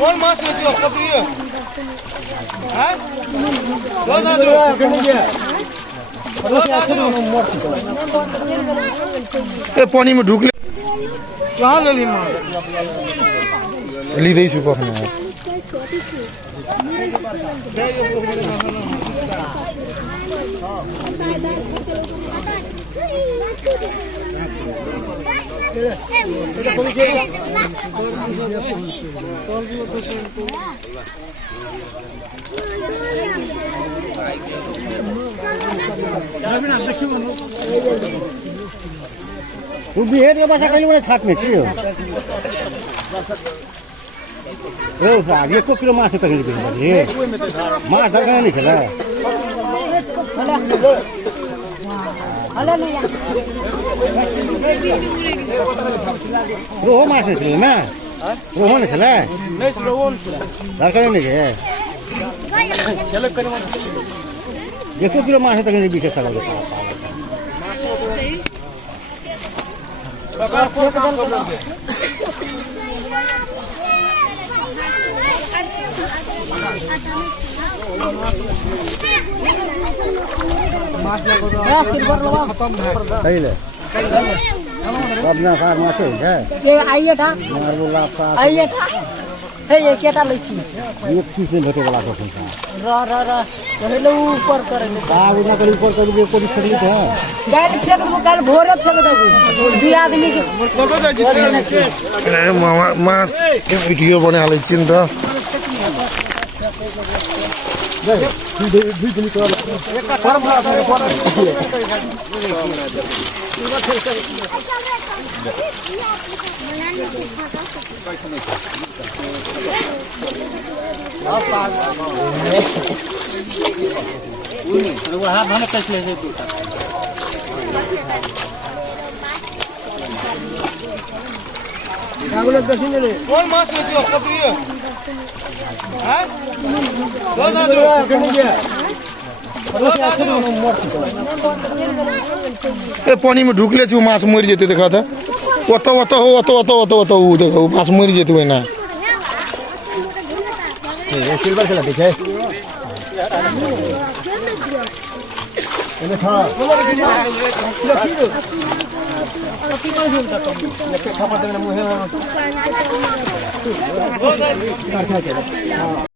কোন মাছ হচ্ছে কত দিয়ে হ্যাঁ ए पानी में ढुकले कहाँ ले ली माँ ली दई सुपा खाना वो बिहेड के बसा कहीं मैंने छाट में चाहिए ओ साहब ये 1 किलो माछ तक नहीं बिक ये माछ दरकार नहीं चला रोहू माछ नहीं चले ना रोहू नहीं चला नहीं रोहन दरकार नहीं है छलक करे ये 1 किलो माछ तक नहीं बिक सकता सही ले अपना सार माछ है ये आइए था मारबुला सार आइए था हे ये केटा लईची ये किस में भेटे वाला क्वेश्चन था र हेलो ऊपर करे का उना कर ऊपर कर भी कोई छड़ी था गाड़ी फेंक दो गाड़ी भोरे फेंक दो दुई आदमी के मामा मास वीडियो बना हालै छिन त কোন মাছ হচ্ছে কত দিয়ে হ্যাঁ ए पानी में ढुकले छु माछ मरि जेते देखा त ओतो ओतो ओतो ओतो ओतो ओतो उ देखो माछ मरि जेते होइन ये सिल्वर चला देखे ये था खबर देना मुहे